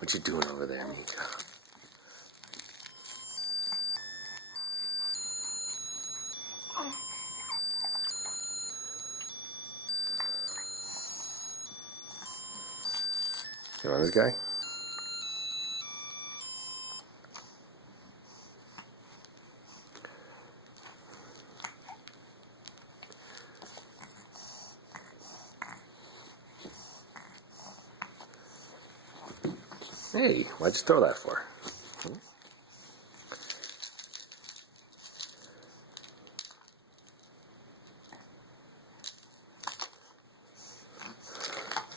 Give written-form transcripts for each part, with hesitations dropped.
What you doing over there, Mika? You want this guy? Hey, why'd you throw that for?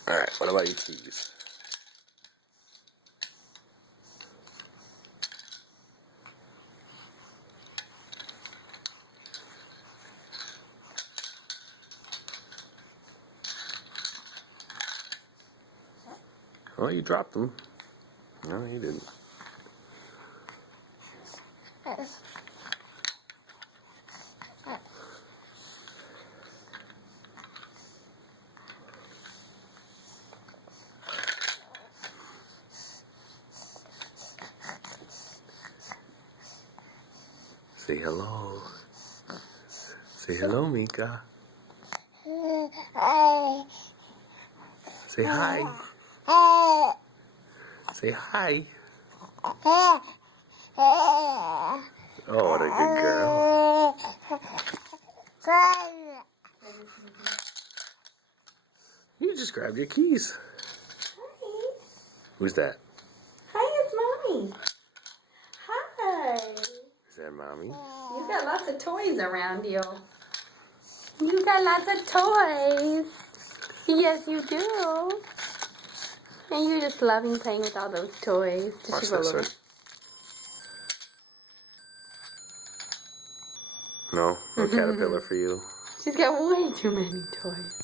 Alright, what about you keys? Oh, you dropped them. No, you didn't. Say hello. Say hello, Mika. Say hi. Say hi. Oh, what a good girl. You just grabbed your keys. Hi. Who's that? Hi, it's Mommy. Hi. Is that Mommy? You've got lots of toys around you. You got lots of toys. Yes, you do. And you're just loving playing with all those toys. Just Watch give a this, little. right? No? No caterpillar for you? She's got way too many toys.